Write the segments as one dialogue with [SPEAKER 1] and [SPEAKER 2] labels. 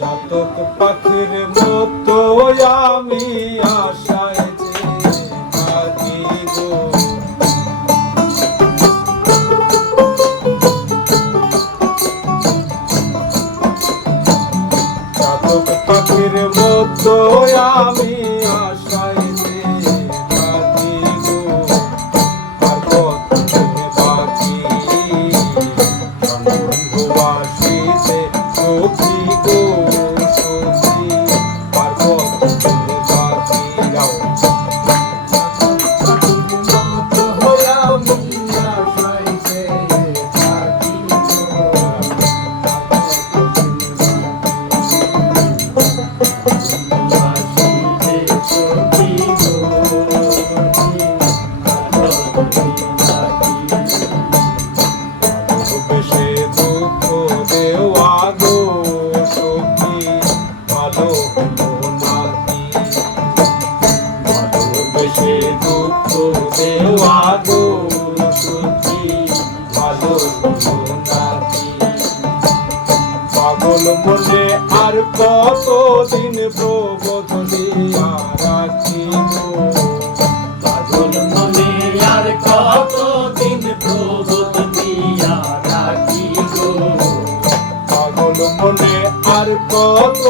[SPEAKER 1] চাতক পাখির মতো আমি আশায় পাখির মতো আমি ভালোবেসে দুঃখ দেওয়া গো সুখী ভালো পাগল মনে আর কতদিন প্রবোধ দিয়া রাখিব?
[SPEAKER 2] পাগল মনে আর কতদিন
[SPEAKER 1] পাগল মনে আর কত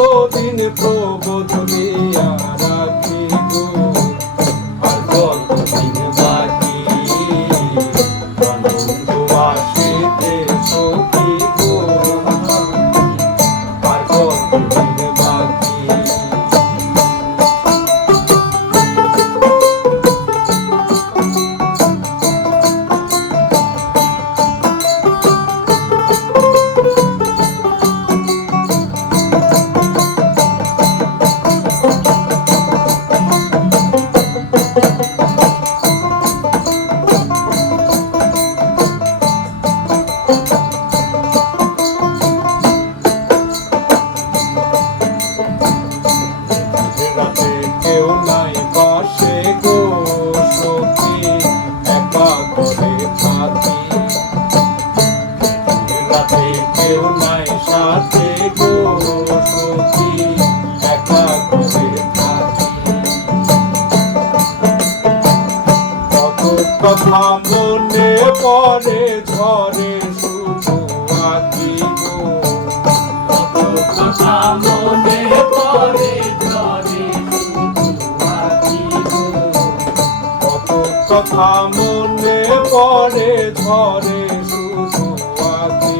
[SPEAKER 1] কথা মনে পড়ে ঝরে শুধু আঁকি
[SPEAKER 2] কথা মনে পড়ে ঝরে
[SPEAKER 1] কত কথা মনে পড়ে ঝরে শুধু আঁকি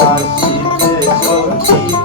[SPEAKER 1] ভালোবাসিতে সখী